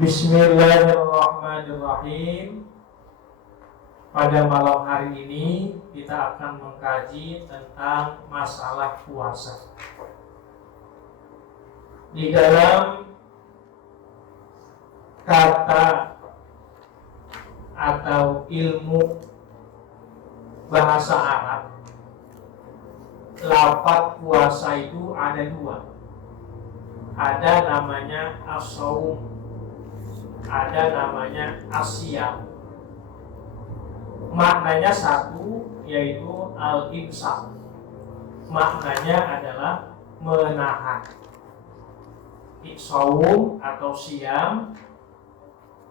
Bismillahirrahmanirrahim. Pada malam hari ini kita akan mengkaji tentang masalah puasa. Di dalam kata atau ilmu bahasa Arab, lafaz puasa itu ada dua. Ada namanya as-shaum, ada namanya asyam. Maknanya satu, yaitu al-imsak. Maknanya adalah menahan. Shaum atau siam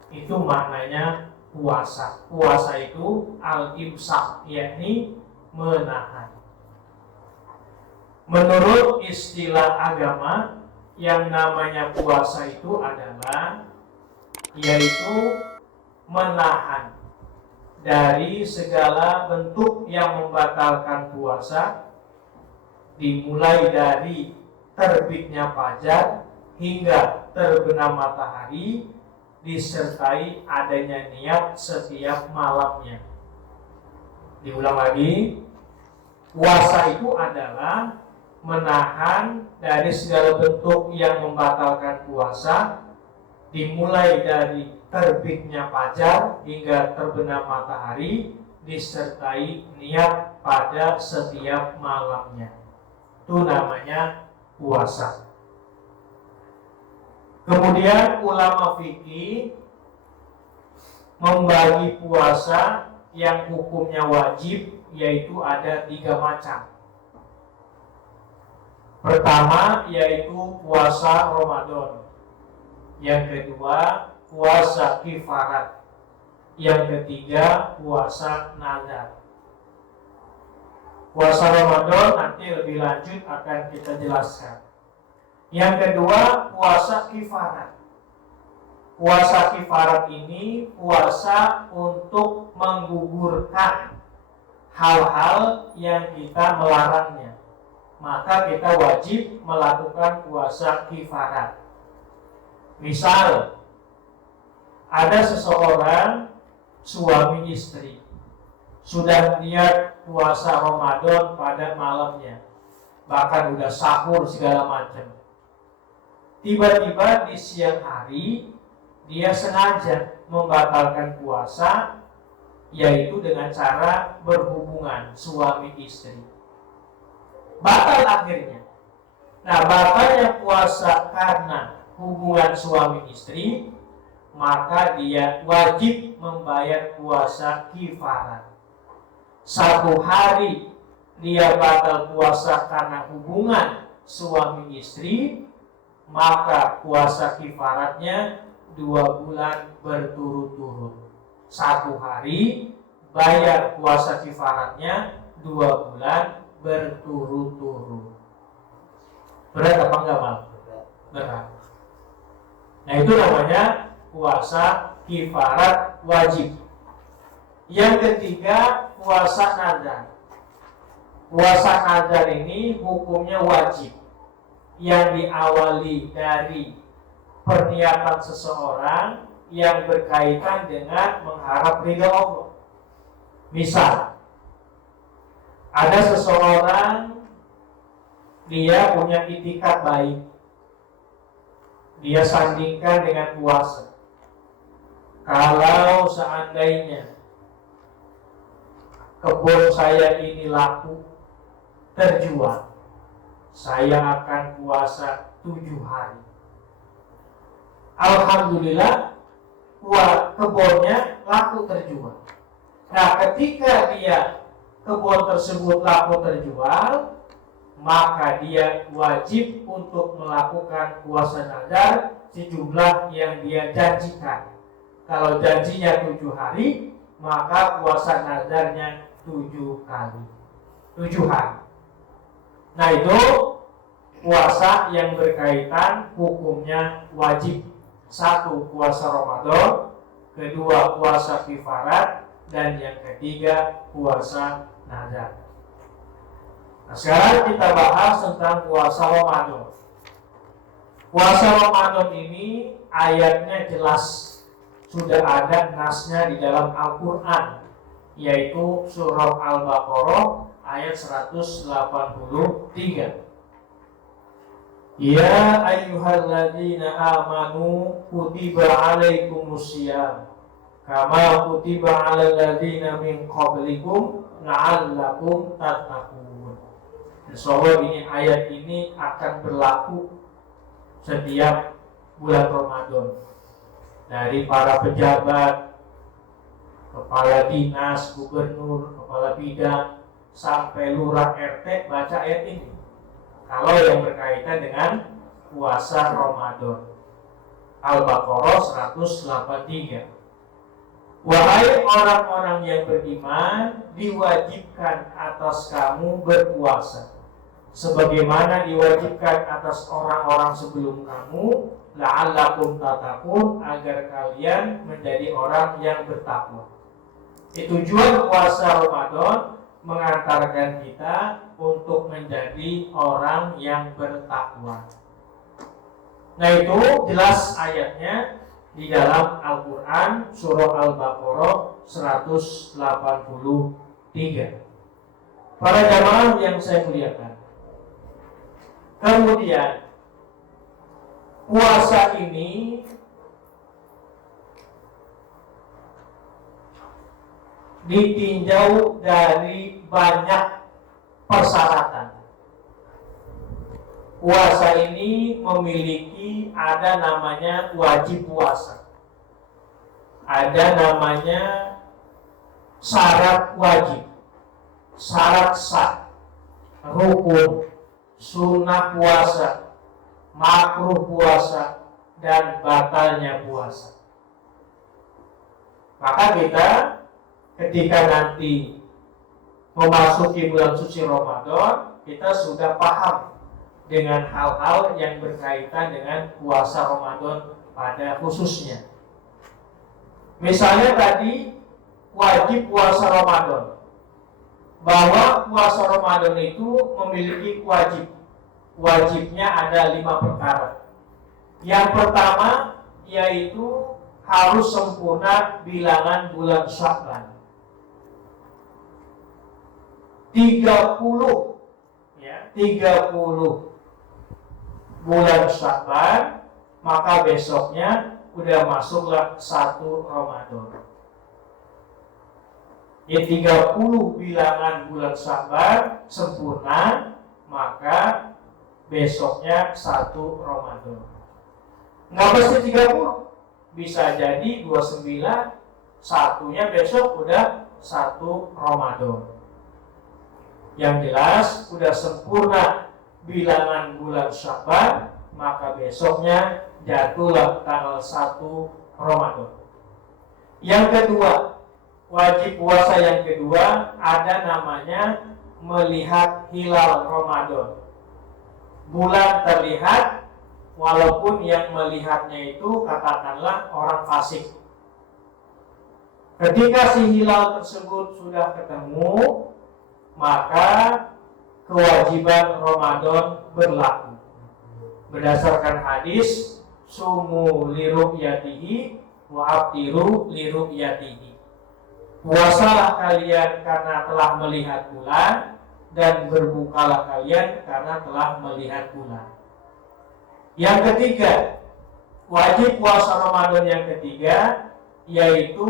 itu maknanya puasa. Puasa itu al-imsak, yakni menahan. Menurut istilah agama, yang namanya puasa itu adalah yaitu menahan dari segala bentuk yang membatalkan puasa, dimulai dari terbitnya fajar hingga terbenam matahari, disertai adanya niat setiap malamnya. Diulang lagi, puasa itu adalah menahan dari segala bentuk yang membatalkan puasa, dimulai dari terbitnya fajar hingga terbenam matahari, disertai niat pada setiap malamnya. Itu namanya puasa. Kemudian ulama fikih membagi puasa yang hukumnya wajib, yaitu ada 3 macam. Pertama yaitu puasa Ramadan. Yang kedua puasa kifarat. Yang ketiga puasa nazar. Puasa Ramadan nanti lebih lanjut akan kita jelaskan. Yang kedua puasa kifarat. Puasa kifarat ini puasa untuk menggugurkan hal-hal yang kita melarangnya. Maka kita wajib melakukan puasa kifarat. Misal, ada seseorang suami istri sudah niat puasa Ramadan pada malamnya, bahkan udah sahur segala macam. Tiba-tiba di siang hari dia sengaja membatalkan puasa, yaitu dengan cara berhubungan suami istri. Batal akhirnya. Nah, batalnya puasa karena hubungan suami istri, maka dia wajib membayar puasa kifarat. 1 hari dia batal puasa karena hubungan suami istri, maka puasa kifaratnya 2 bulan berturut-turut. 1 hari bayar puasa kifaratnya 2 bulan berturut-turut. Berat apa enggak, Mal? Berat. Nah, itu namanya puasa kifarat wajib. Yang ketiga puasa nazar. Puasa nazar ini hukumnya wajib, yang diawali dari perniatan seseorang yang berkaitan dengan mengharap ridha Allah. Misal, ada seseorang dia punya itikad baik, dia sandingkan dengan puasa. Kalau seandainya kebun saya ini laku, terjual, saya akan puasa 7 hari. Alhamdulillah, kebunnya laku terjual. Nah, ketika dia kebun tersebut laku terjual, maka dia wajib untuk melakukan puasa nazar sejumlah yang dia janjikan. Kalau janjinya 7 hari, maka puasa nazarnya 7 kali. 7 hari. Nah, itu puasa yang berkaitan hukumnya wajib. 1 puasa Ramadan, kedua puasa kifarat, dan yang ketiga puasa nazar. Nah, sekarang kita bahas tentang puasa Ramadan. Puasa Ramadan ini ayatnya jelas, sudah ada nasnya di dalam Al-Quran, yaitu surah Al-Baqarah ayat 183. Ya ayyuhalladzina amanu kutiba alaikumusiyam kama kutiba alal ladzina min qablikum la'allakum tattaqun. Insyaallah ini ayat ini akan berlaku setiap bulan Ramadan. Dari para pejabat, kepala dinas, gubernur, kepala bidang, sampai lurah RT baca ayat ini. Kalau yang berkaitan dengan puasa Ramadan. Al-Baqarah 183. Wahai orang-orang yang beriman, diwajibkan atas kamu berpuasa sebagaimana diwajibkan atas orang-orang sebelum kamu, la'allakum tattaqun, agar kalian menjadi orang yang bertakwa. Tujuan puasa Ramadan mengantarkan kita untuk menjadi orang yang bertakwa. Nah, itu jelas ayatnya di dalam Al-Quran surah Al-Baqarah 183. Para jamaah yang saya muliakan, kemudian puasa ini ditinjau dari banyak persyaratan. Puasa ini memiliki, ada namanya wajib puasa, ada namanya syarat wajib, syarat sah, rukun, sunnah puasa, makruh puasa, dan batalnya puasa. Maka kita ketika nanti memasuki bulan suci Ramadan, kita sudah paham dengan hal-hal yang berkaitan dengan puasa Ramadan pada khususnya. Misalnya tadi wajib puasa Ramadan, bahwa puasa Ramadan itu memiliki wajibnya ada 5 perkara. Yang pertama yaitu harus sempurna bilangan bulan Sya'ban. 30 bulan Sya'ban, maka besoknya udah masuklah 1 Ramadan. 30 bilangan bulan Sya'ban sempurna, maka besoknya 1 Ramadan. Nggak mesti 30, bisa jadi 29, satunya besok udah 1 Ramadan. Yang jelas udah sempurna bilangan bulan Sya'ban, maka besoknya jatuhlah tanggal 1 Ramadan. Yang kedua, wajib puasa yang kedua ada namanya melihat hilal Ramadan. Bulan terlihat, walaupun yang melihatnya itu katakanlah orang fasik. Ketika si hilal tersebut sudah ketemu, maka kewajiban Ramadan berlaku. Berdasarkan hadis, sumu liru'yatihi wa abtiru liru'yatihi. Puasalah kalian karena telah melihat bulan, dan berbukalah kalian karena telah melihat bulan. Yang ketiga, wajib puasa Ramadan yang ketiga yaitu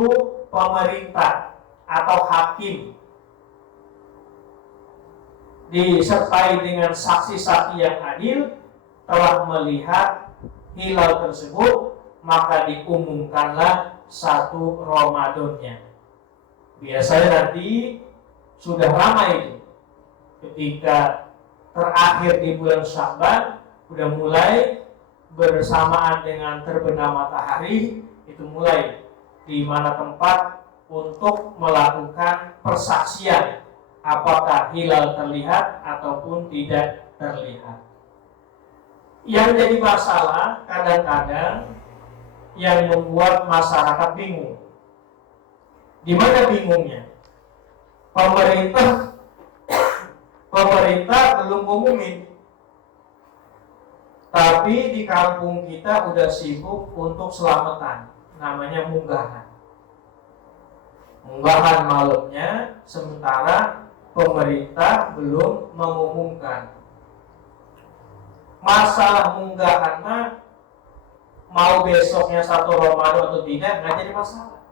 pemerintah atau hakim disertai dengan saksi-saksi yang adil telah melihat hilal tersebut, maka diumumkanlah 1 Ramadannya. Biasanya nanti sudah ramai itu ketika terakhir di bulan Sya'ban, udah mulai bersamaan dengan terbenam matahari, itu mulai di mana tempat untuk melakukan persaksian apakah hilal terlihat ataupun tidak terlihat. Yang jadi masalah kadang-kadang yang membuat masyarakat bingung. Di mana bingungnya? Pemerintah belum ngumumin. Tapi di kampung kita udah sibuk untuk selamatan, namanya munggahan. Munggahan malamnya, sementara pemerintah belum mengumumkan. Masalah munggahan mah mau besoknya 1 Ramadan atau tidak nggak jadi masalah.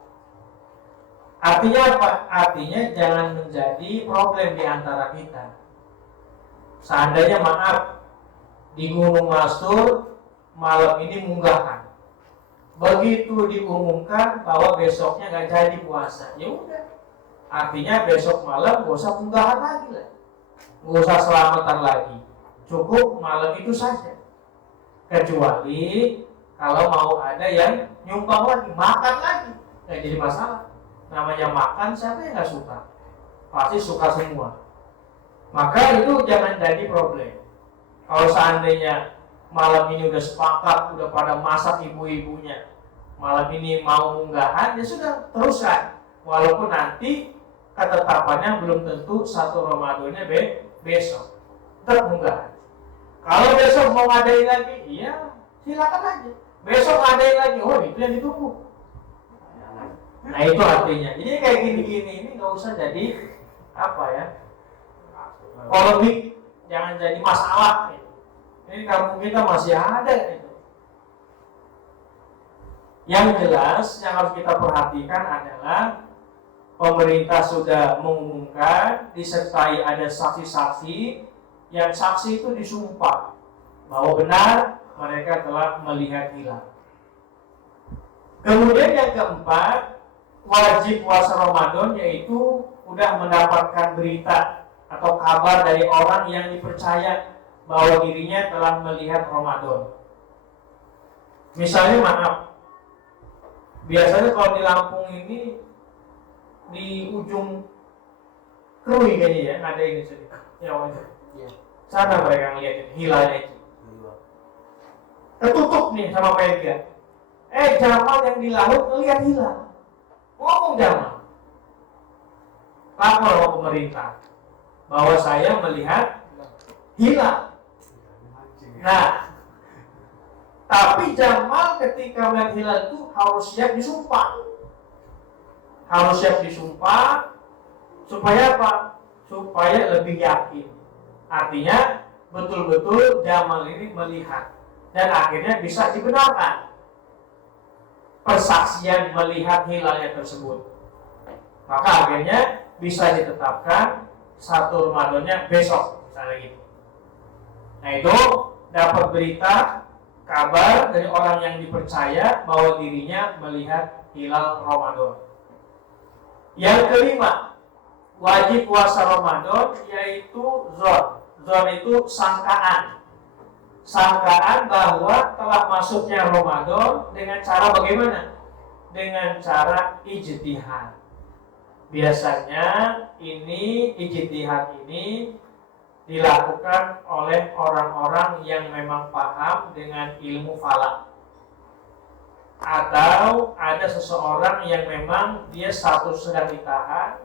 Artinya apa? Artinya jangan menjadi problem di antara kita. Seandainya maaf di Gunung Mastur malam ini munggahan, begitu diumumkan bahwa besoknya nggak jadi puasa, ya udah. Artinya besok malam nggak usah munggahan lagi lah, nggak usah selamatan lagi. Cukup malam itu saja. Kecuali kalau mau ada yang nyumbang lagi, makan lagi, nggak jadi masalah. Namanya makan, siapa yang nggak suka? Pasti suka semua. Maka itu jangan jadi problem. Kalau seandainya malam ini udah sepakat, udah pada masak ibu-ibunya, malam ini mau munggahan, ya sudah teruskan. Walaupun nanti ketetapannya belum tentu 1 Ramadannya besok, tetap munggahan. Kalau besok mau ngadain lagi, iya silakan aja. Besok ngadain lagi, oh itu yang ditunggu. Nah itu artinya. Jadi kayak gini-gini ini nggak usah jadi apa ya, polemik, jangan jadi masalah. Ini kampung kita masih ada itu. Yang jelas yang harus kita perhatikan adalah pemerintah sudah mengumumkan, disertai ada saksi-saksi, yang saksi itu disumpah bahwa benar mereka telah melihat hilal. Kemudian yang keempat, wajib puasa Ramadan yaitu udah mendapatkan berita atau kabar dari orang yang dipercaya bahwa dirinya telah melihat Ramadan. Misalnya maaf, biasanya kalau di Lampung ini di ujung Krui kayaknya ya, ada ini sedikit. Ya wajar. Sana mereka ngeliatin hilalnya itu. Ketutup nih sama media. Jamal yang di laut ngeliat hilal. Ngomong Jamal. Lapor sama pemerintah bahwa saya melihat hilal. Nah, tapi Jamal ketika melihat hilal itu harus siap disumpah. Harus siap disumpah supaya apa? Supaya lebih yakin. Artinya betul-betul Jamal ini melihat dan akhirnya bisa dibenarkan persaksian melihat hilalnya tersebut. Maka akhirnya bisa ditetapkan 1 Ramadannya besok, misalnya gitu. Nah itu dapat berita, kabar dari orang yang dipercaya bahwa dirinya melihat hilal Ramadan. Yang kelima, wajib puasa Ramadan yaitu zon. Zon itu sangkaan. Sangkaan bahwa telah masuknya Ramadan dengan cara bagaimana? Dengan cara ijtihad. Biasanya ini ijtihad ini dilakukan oleh orang-orang yang memang paham dengan ilmu falak. Atau ada seseorang yang memang dia status sedang ditahan,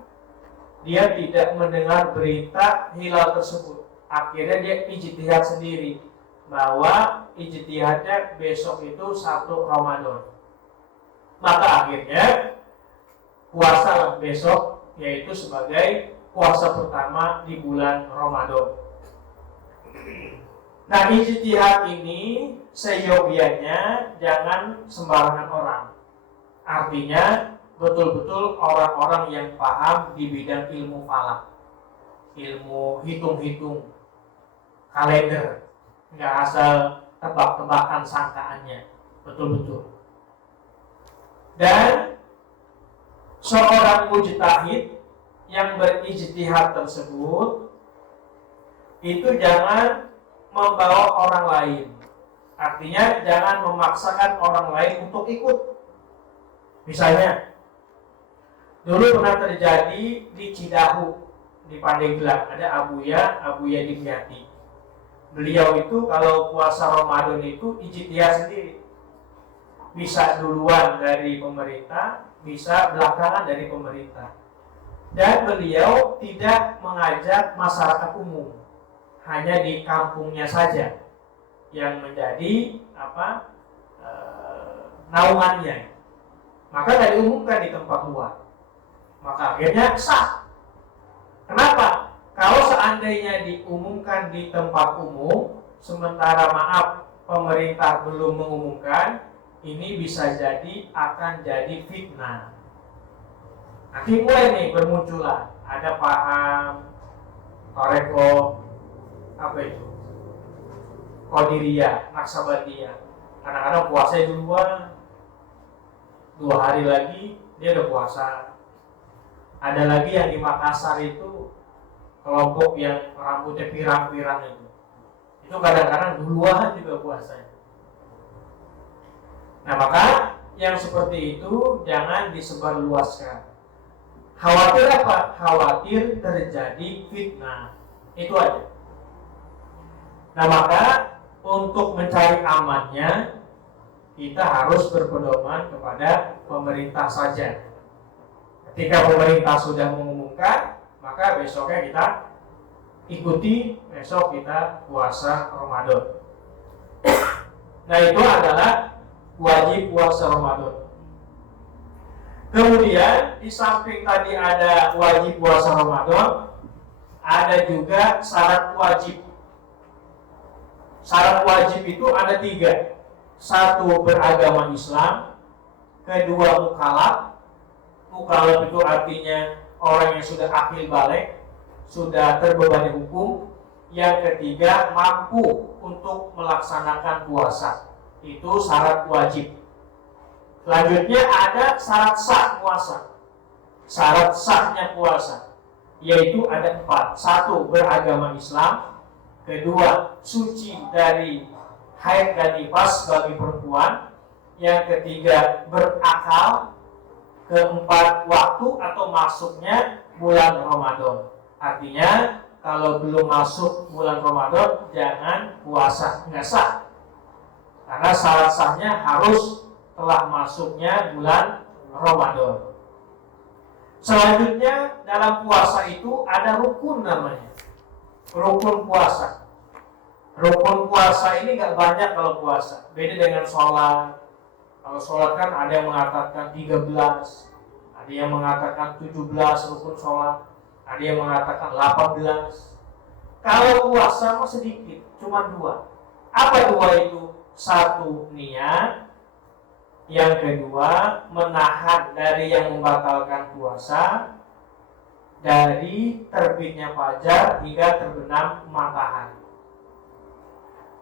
dia tidak mendengar berita hilal tersebut. Akhirnya dia ijtihad sendiri bahwa ijtihadnya besok itu 1 Ramadan. Maka akhirnya puasa besok yaitu sebagai puasa pertama di bulan Ramadan. Nah, ijtihad ini seyogianya jangan sembarangan orang. Artinya betul-betul orang-orang yang paham di bidang ilmu falak, ilmu hitung-hitung, kalender, nggak asal tebak-tebakan sangkaannya, betul-betul. Dan seorang mujtahid yang berijtihad tersebut itu jangan membawa orang lain. Artinya jangan memaksakan orang lain untuk ikut. Misalnya, dulu pernah terjadi di Cidahu, di Pandeglang, ada Abuya Dimyati. Beliau itu kalau puasa Ramadan itu ijtihad sendiri. Bisa duluan dari pemerintah, bisa belakangan dari pemerintah. Dan beliau tidak mengajak masyarakat umum, hanya di kampungnya saja. yang menjadi naungannya. Maka tidak diumumkan di tempat luar. Maka akhirnya sah. Kenapa? Kalau seandainya diumumkan di tempat umum, sementara maaf pemerintah belum mengumumkan, ini bisa jadi akan jadi fitnah. Nanti mulai nih bermunculan, ada paham Toreko, apa itu? Qadiriyah, Naksabandiyah. Kadang-kadang puasanya duluan, 2 hari lagi dia udah puasa. Ada lagi yang di Makassar itu kelompok yang rambutnya pirang-pirang itu kadang-kadang duluan juga puasanya. Nah, maka yang seperti itu jangan disebarluaskan. Khawatir apa? Khawatir terjadi fitnah. Itu aja. Nah, maka untuk mencari amannya kita harus berpedoman kepada pemerintah saja. Ketika pemerintah sudah mengumumkan, maka besoknya kita ikuti, besok kita puasa Ramadan. Nah, itu adalah wajib puasa Ramadan. Kemudian di samping tadi ada wajib puasa Ramadan, ada juga syarat wajib. Syarat wajib itu ada 3. 1, beragama Islam. 2, mukallaf. Mukallaf itu artinya orang yang sudah akil balik, sudah terbebani hukum. Yang 3, mampu untuk melaksanakan puasa. Itu syarat wajib. Selanjutnya ada syarat sah puasa. Syarat sahnya puasa yaitu ada 4. 1, beragama Islam. 2, suci dari haid dan nifas bagi perempuan. Yang 3, berakal. 4, waktu atau masuknya bulan Ramadan. Artinya kalau belum masuk bulan Ramadan jangan puasa, nggak sah. Karena syarat sahnya harus telah masuknya bulan Ramadan. Selanjutnya dalam puasa itu ada rukun namanya. Rukun puasa. Rukun puasa ini nggak banyak kalau puasa. Beda dengan sholat. Kalau sholat kan ada yang mengatakan 13, ada yang mengatakan 17 rukun sholat, ada yang mengatakan 18. Kalau puasa mah sedikit, cuma 2. Apa 2 itu? 1, niat. Yang 2, menahan dari yang membatalkan puasa dari terbitnya fajar hingga terbenam matahari.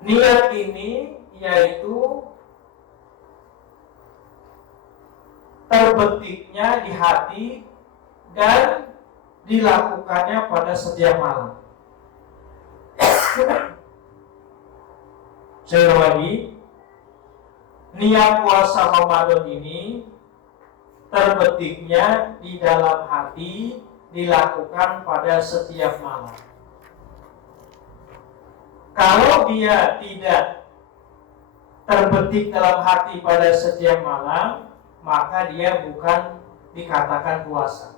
Niat ini yaitu terbetiknya di hati dan dilakukannya pada setiap malam. Sekali lagi, niat puasa Ramadan ini terbetiknya di dalam hati, dilakukan pada setiap malam. Kalau dia tidak terbetik dalam hati pada setiap malam, maka dia bukan dikatakan puasa.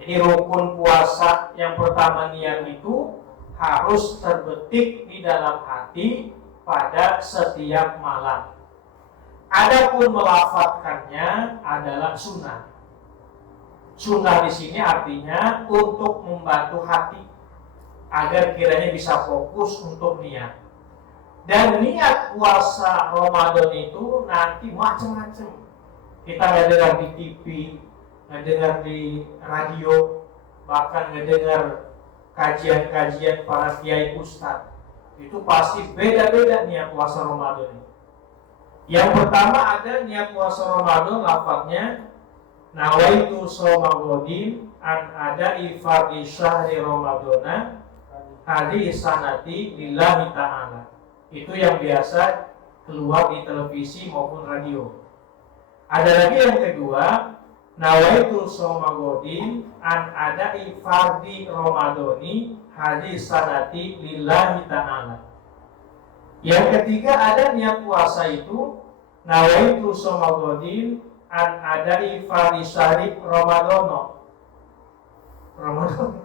Jadi rukun puasa yang pertama niat itu harus terbetik di dalam hati pada setiap malam. Adapun melafatkannya adalah sunnah. Sunnah di sini artinya untuk membantu hati agar kiranya bisa fokus untuk niat. Dan niat puasa Ramadan itu nanti macam-macam. Kita nggak dengar di TV, nggak dengar di radio, bahkan nggak dengar kajian-kajian para kiai ustadz. Itu pasti beda-beda niat puasa Ramadan ini. Yang pertama ada niat puasa Ramadan, lafadznya nawaitu shoma ghadin an ada'i fardhi syahri ramadana hadis sanati lillahi ta'ala. Itu yang biasa keluar di televisi maupun radio. Ada lagi yang kedua, nawaitu shoma ghadin an ada'i fardhi ramadani hadis sanati lillahi ta'ala. Yang ketiga ada niat puasa itu nawaitu shoma ghadin an ada'i fardhi syahri ramadana. Ramadan.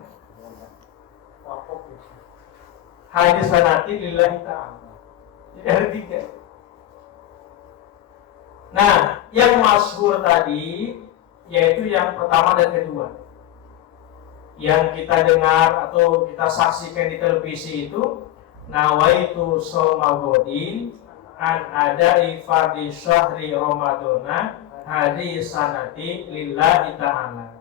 Hadis sanati lillahi ta'ala. Jadi ada 3. Nah, yang masyhur tadi yaitu yang pertama dan kedua. Yang kita dengar atau kita saksikan di televisi itu, nawaitu shauma ghadin an adai fardhi syahri ramadana hadi sanati lillahi ta'ala.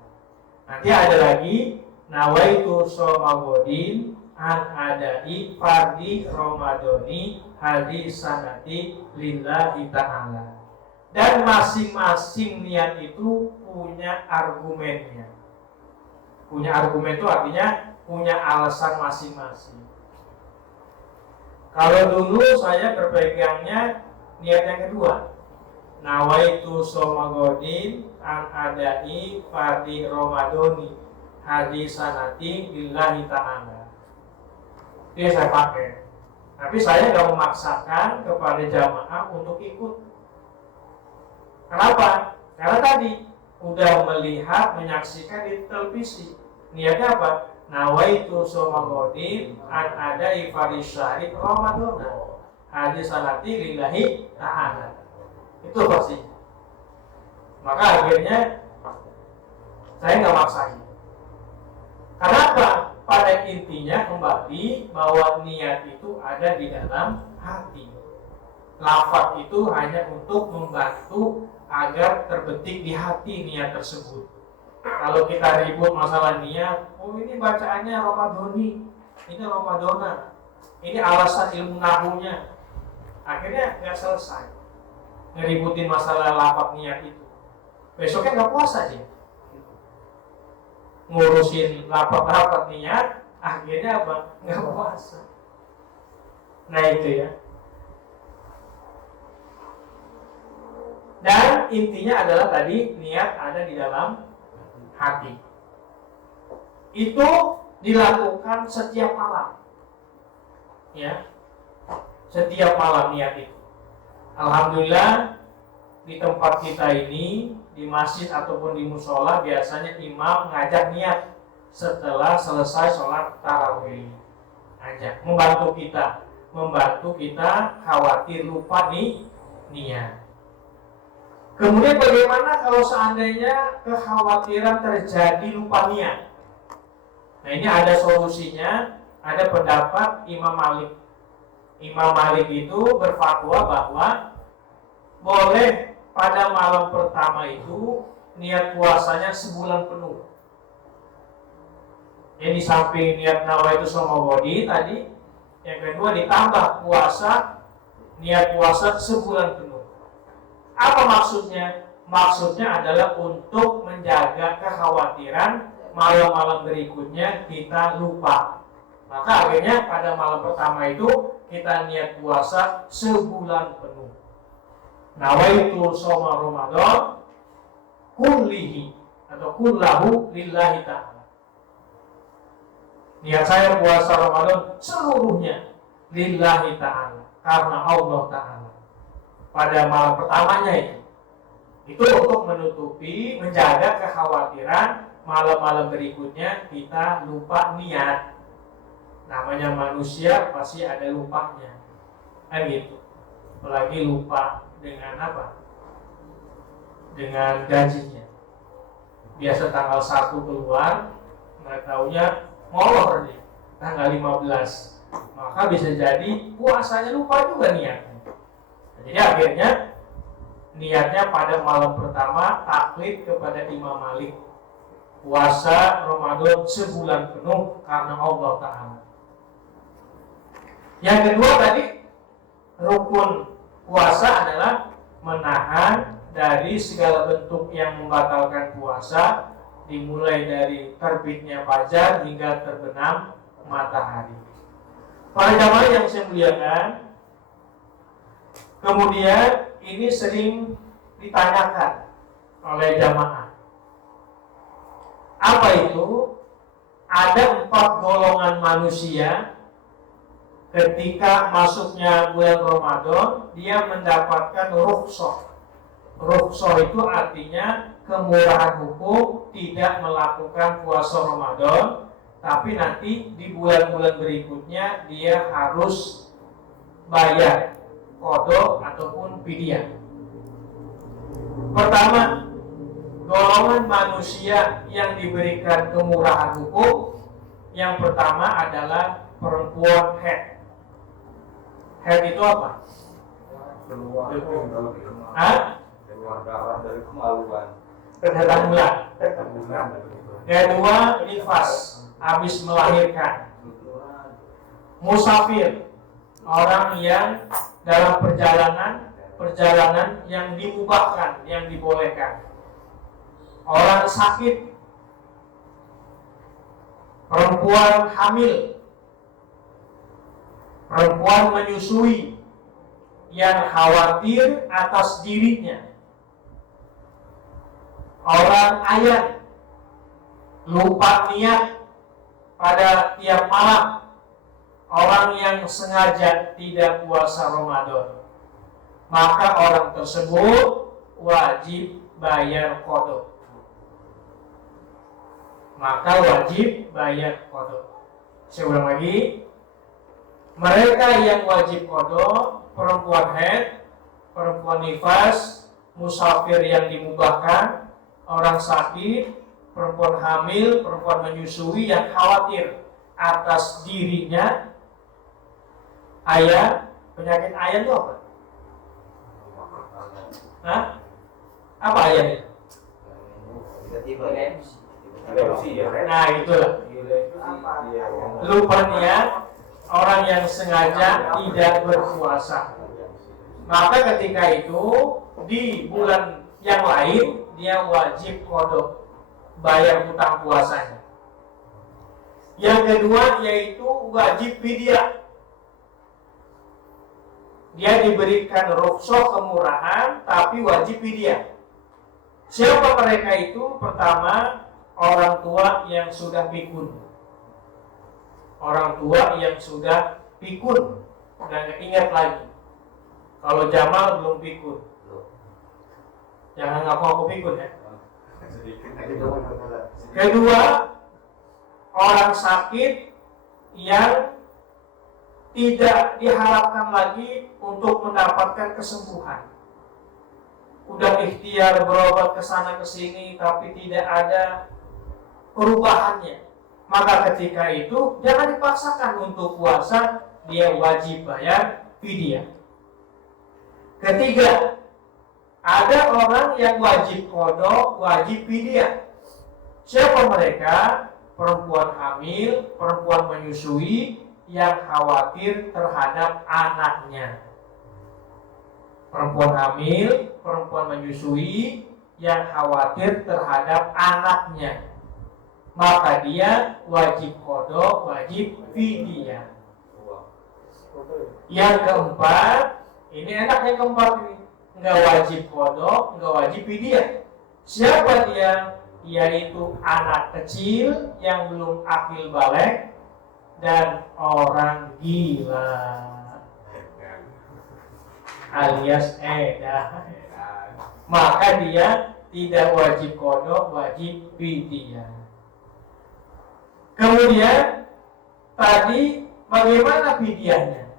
Nanti ada lagi nawaitu shauma ghadin an adai fardhi ramadani hadi sanati lillahi ta'ala. Dan masing-masing niat itu punya argumennya. Punya argumen itu artinya punya alasan masing-masing. Kalau dulu saya berpegangnya niat yang kedua, nawaitu shauma ghadin an adai fardhi ramadani hadi sanati lillahi ta'ala. Itu yang saya pakai. Tapi saya nggak memaksakan kepada jamaah untuk ikut. Kenapa? Karena tadi udah melihat, menyaksikan di televisi. Niatnya apa? Nawaitu shauma ghadin an adai fardhi syahri ramadana hadi sanati lillahi ta'ala. Itu pasti. Maka akhirnya saya nggak maksain. Kenapa? Pada intinya kembali bahwa niat itu ada di dalam hati. Lafaz itu hanya untuk membantu agar terbetik di hati niat tersebut. Kalau kita ribut masalah niat, oh ini bacaannya Ramadhani, ini Ramadhana, ini alasan ilmu nahunya, akhirnya nggak selesai ngeributin masalah lafaz niat itu. Besoknya nggak puasa dia, ngurusin lafaz niat, akhirnya apa? Nggak puasa. Nah itu ya. Dan intinya adalah tadi niat ada di dalam hati. Itu dilakukan setiap malam. Ya. Setiap malam niat itu. Alhamdulillah di tempat kita ini, di masjid ataupun di musola, biasanya imam ngajak niat setelah selesai sholat tarawih. Ngajak, membantu kita khawatir lupa niat. Kemudian bagaimana kalau seandainya kekhawatiran terjadi lupa niat? Nah ini ada solusinya, ada pendapat Imam Malik. Imam Malik itu berfatwa bahwa boleh pada malam pertama itu niat puasanya sebulan penuh. Jadi di samping niat nawaitu shauma ghadin tadi, yang kedua ditambah niat puasa sebulan penuh. Apa maksudnya? Maksudnya adalah untuk menjaga kekhawatiran malam-malam berikutnya kita lupa. Maka akhirnya pada malam pertama itu kita niat puasa sebulan penuh. Nawaitu shauma Ramadan kullihi atau kullahu lillahi ta'ala. Niat saya puasa Ramadan seluruhnya lillahi ta'ala, karena Allah ta'ala. Pada malam pertamanya itu untuk menutupi, menjaga kekhawatiran malam-malam berikutnya kita lupa niat. Namanya manusia pasti ada lupanya, kan gitu. Apalagi lupa dengan apa? Dengan gajinya. Biasa tanggal 1 keluar, nggak taunya molor nih tanggal 15. Maka bisa jadi puasanya lupa juga niat. Jadi akhirnya niatnya pada malam pertama taklid kepada Imam Malik, puasa Ramadan sebulan penuh karena Allah Ta'ala. Yang kedua tadi, rukun puasa adalah menahan dari segala bentuk yang membatalkan puasa, dimulai dari terbitnya fajar hingga terbenam matahari. Para jamaah yang saya muliakan, kemudian ini sering ditanyakan oleh jamaah. Apa itu? Ada 4 golongan manusia ketika masuknya bulan Ramadan, dia mendapatkan rukhsah. Rukhsah itu artinya kemurahan hukum, tidak melakukan puasa Ramadan, tapi nanti di bulan-bulan berikutnya dia harus bayar qada ataupun fidyah. Pertama, golongan manusia yang diberikan kemurahan hukum yang pertama adalah perempuan haid. Haid itu apa? Keluar darah dari kemaluan. Datang bulan. Kedua, nifas, habis melahirkan. Musafir, orang yang dalam perjalanan yang dimubahkan, yang dibolehkan. Orang sakit, perempuan hamil, perempuan menyusui yang khawatir atas dirinya, orang ayan, lupa niat pada tiap malam, orang yang sengaja tidak puasa Ramadan, maka orang tersebut wajib bayar qada. Maka wajib bayar qada. Saya ulang lagi. Mereka yang wajib qada, perempuan haid, perempuan nifas, musafir yang dimubahkan, orang sakit, perempuan hamil, perempuan menyusui yang khawatir atas dirinya. Ayan, penyakit ayan itu apa? Hah? Apa ayan? Nah, itulah. Lupa niat, orang yang sengaja tidak berpuasa. Maka ketika itu di bulan yang lain dia wajib qada, bayar hutang puasanya. Yang kedua yaitu wajib fidyah. Dia diberikan rukhsah kemurahan tapi wajib fidyah. Siapa mereka itu? Pertama, orang tua yang sudah pikun. Orang tua yang sudah pikun dan ingat lagi. Kalau Jamal belum pikun. Jangan ngaku aku pikun ya. Kedua, orang sakit yang tidak diharapkan lagi untuk mendapatkan kesembuhan. Udah ikhtiar berobat ke sana ke sini tapi tidak ada perubahannya. Maka ketika itu jangan dipaksakan untuk puasa, dia wajib bayar fidyah. Ketiga, ada orang yang wajib qada, wajib fidyah. Siapa mereka? Perempuan hamil, perempuan menyusui yang khawatir terhadap anaknya. Perempuan hamil, perempuan menyusui yang khawatir terhadap anaknya, maka dia wajib qada, wajib fidyah. Yang keempat, ini enak yang keempat ini, nggak wajib qada, nggak wajib fidyah. Siapa dia? Yaitu anak kecil yang belum akil baligh dan orang gila alias edah, maka dia tidak wajib qada, wajib fidyah. Kemudian tadi bagaimana fidyahnya?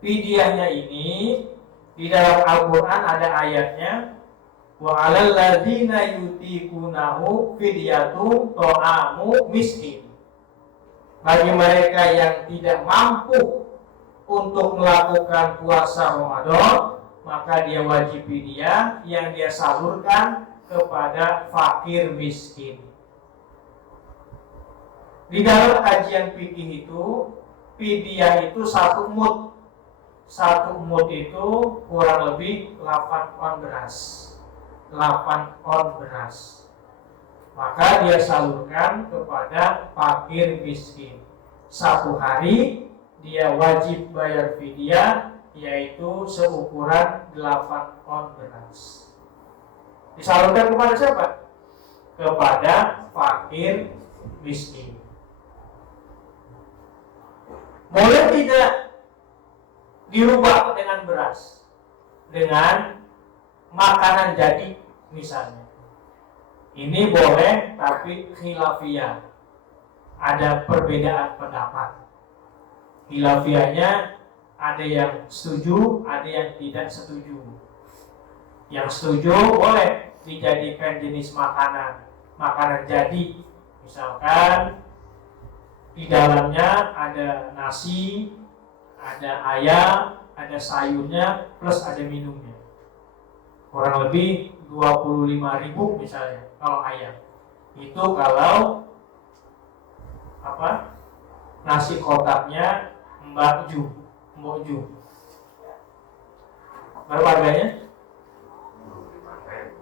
Fidyahnya ini di dalam Al-Quran ada ayatnya, wa 'alal ladzina yutiqunahu fidyatun ta'amu miskin. Bagi mereka yang tidak mampu untuk melakukan puasa Ramadan, maka dia wajib fidyah yang dia salurkan kepada fakir miskin. Di dalam kajian fikih itu, fidyah itu satu mud. Satu mud itu kurang lebih 8 on beras. 8 on beras. Maka dia salurkan kepada fakir miskin. Satu hari dia wajib bayar fidyah, yaitu seukuran 8 on beras. Disalurkan kepada siapa? Kepada fakir miskin. Boleh tidak dirubah dengan beras, dengan makanan jadi misalnya. Ini boleh, tapi khilafiyah. Ada perbedaan pendapat. Khilafiyahnya ada yang setuju, ada yang tidak setuju. Yang setuju boleh dijadikan jenis makanan jadi. Misalkan di dalamnya ada nasi, ada ayam, ada sayurnya, plus ada minumnya. Kurang lebih 25.000 misalnya kalau ayam. Itu kalau nasi kotaknya Mbak Ju. Berapa harganya?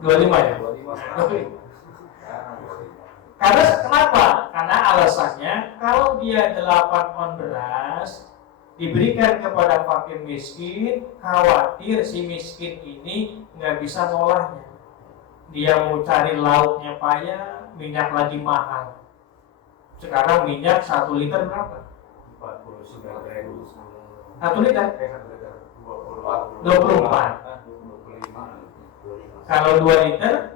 25 ya? 25. Karena kenapa? Karena alasannya kalau dia 8 on beras diberikan kepada fakir miskin, khawatir si miskin ini nggak bisa ngolahnya. Dia mau cari lauknya payah, minyak lagi mahal. Sekarang minyak 1 liter berapa? 49.000. 1 liter? 24. Kalau 2 liter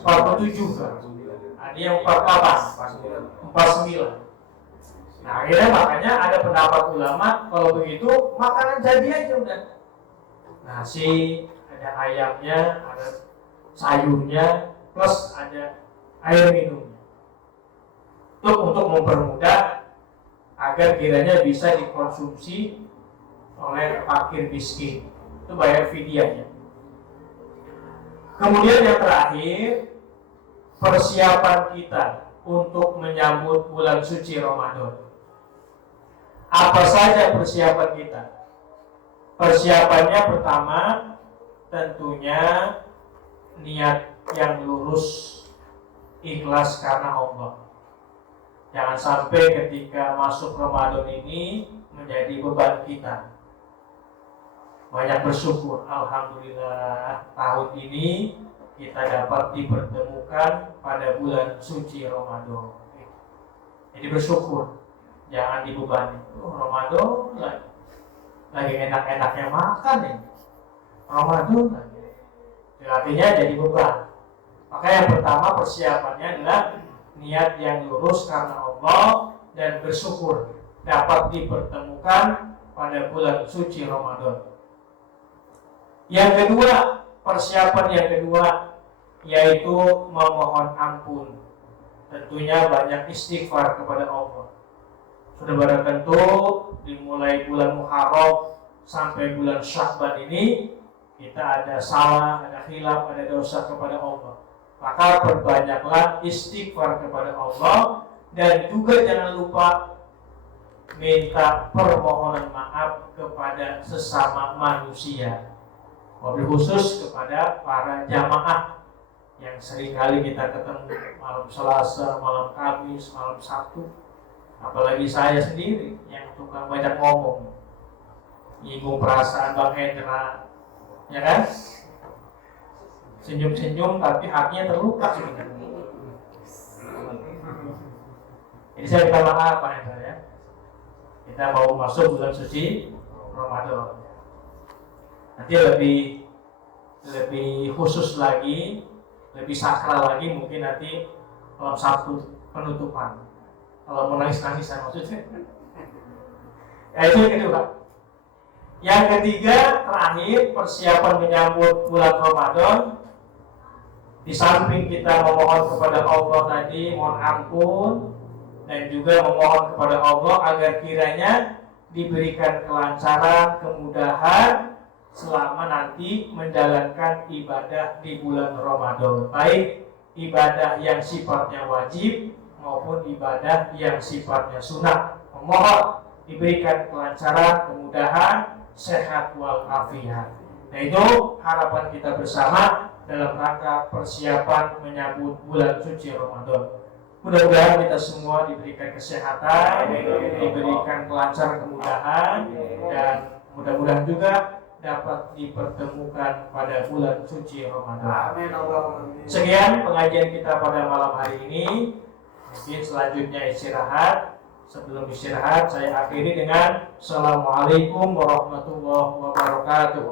47. Ada yang 49. Nah, akhirnya makanya ada pendapat ulama kalau begitu makanan jadi aja udah. Nasi, ada ayamnya, ada sayurnya, plus ada air minumnya. Untuk mempermudah agar kiranya bisa dikonsumsi oleh fakir miskin. Itu bayar fidyahnya. Kemudian yang terakhir, persiapan kita untuk menyambut bulan suci Ramadan. Apa saja persiapan kita? Persiapannya pertama tentunya niat yang lurus, ikhlas karena Allah. Jangan sampai ketika masuk Ramadan ini menjadi beban kita. Banyak bersyukur, alhamdulillah tahun ini kita dapat dipertemukan pada bulan suci Ramadan. Jadi bersyukur, jangan dibebani. Ramadan lagi enak-enaknya makan ya. Ramadan lagi. Artinya jadi beban. Maka yang pertama persiapannya adalah niat yang lurus karena Allah dan bersyukur dapat dipertemukan pada bulan suci Ramadan. Yang kedua, persiapan yang kedua yaitu memohon ampun. Tentunya banyak istighfar kepada Allah. Sudah barang tentu dimulai bulan Muharram sampai bulan Sya'ban ini kita ada salah, ada khilaf, ada dosa kepada Allah. Maka perbanyaklah istighfar kepada Allah dan juga jangan lupa minta permohonan maaf kepada sesama manusia. Wabil khusus kepada para jamaah yang seringkali kita ketemu malam Selasa, malam Kamis, malam Sabtu. Apalagi saya sendiri yang tukang banyak ngomong, nyinggung perasaan Bang Hendra, ya kan? Senyum-senyum tapi hatinya terluka sebenarnya. Jadi saya minta maaf Pak Hendra ya. Kita mau masuk bulan suci Ramadan. Nanti lebih khusus lagi, lebih sakral lagi mungkin nanti malam Sabtu penutupan. Kalau mau nangis-nangis saya maksudnya. Ya itu yang kedua. Yang ketiga terakhir persiapan menyambut bulan Ramadan. Di samping kita memohon kepada Allah tadi mohon ampun dan juga memohon kepada Allah agar kiranya diberikan kelancaran, kemudahan selama nanti menjalankan ibadah di bulan Ramadan, baik ibadah yang sifatnya wajib maupun ibadah yang sifatnya sunnah. Memohon diberikan kelancaran, kemudahan, sehat walafiat. Nah itu harapan kita bersama dalam rangka persiapan menyambut bulan suci Ramadan. Mudah-mudahan kita semua diberikan kesehatan, diberikan kelancaran, kemudahan, dan mudah-mudahan juga dapat dipertemukan pada bulan suci Ramadan. Sekian pengajian kita pada malam hari ini. Mungkin selanjutnya istirahat. Sebelum istirahat saya akhiri dengan Assalamualaikum warahmatullahi wabarakatuh.